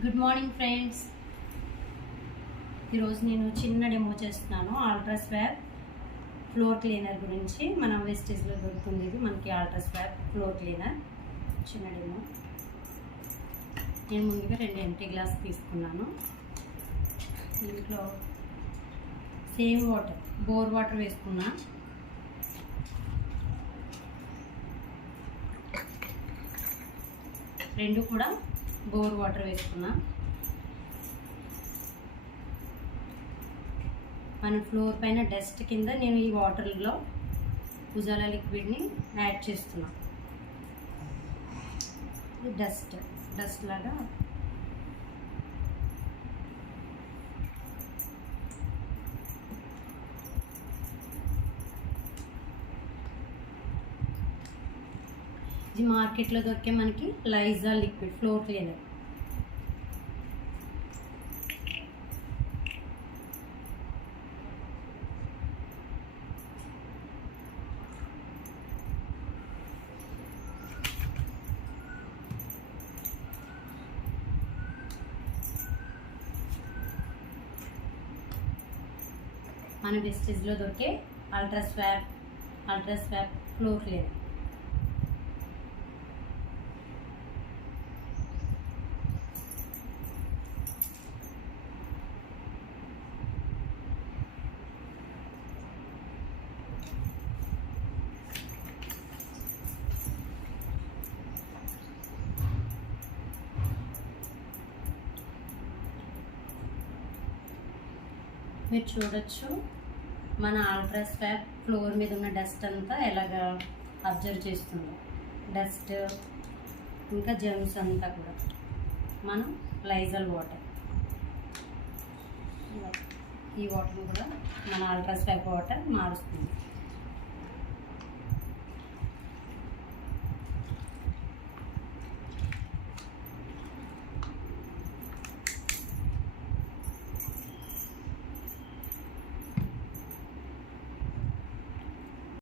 Good morning friends. ఈరోజు నేను చిన్న డెమో చేస్తున్నాను అల్ట్రా స్వాబ్ ఫ్లోర్ క్లీనర్ గురించి. మన వెస్టేజ్లో దొరుకుతుంది ఇది మనకి అల్ట్రా స్వాబ్ ఫ్లోర్ క్లీనర్. చిన్న డెమో. నేను ముందుగా 2 ఎంటీ గ్లాస్ తీసుకున్నాను. దీంట్లో సేమ్ వాటర్, బోర్ వాటర్ వేసుకున్నా. రెండు కూడా బోర్ వాటర్ వేసుకున్నా. మన ఫ్లోర్ పైన డస్ట్ కింద నేను ఈ వాటర్లో ఉజాలా లిక్విడ్ని యాడ్ చేస్తున్నా. డస్ట్ లాగా ఇది మార్కెట్లో దొరికే మనకి లైజాల్ లిక్విడ్ ఫ్లోర్ క్లీనర్. మన వెస్టేజ్లో దొరికే అల్ట్రా స్వాబ్ ఫ్లోర్ క్లీనర్. మీరు చూడొచ్చు మన అల్ట్రా స్వాబ్ ఫ్లోర్ మీద ఉన్న డస్ట్ అంతా ఎలాగా అబ్జర్వ్ చేస్తుందో. డస్ట్ ఇంకా జెమ్స్ అంతా కూడా మనం లైజాల్ వాటర్, ఈ వాటర్ని కూడా మన అల్ట్రా స్వాబ్ వాటర్ మారుస్తుంది.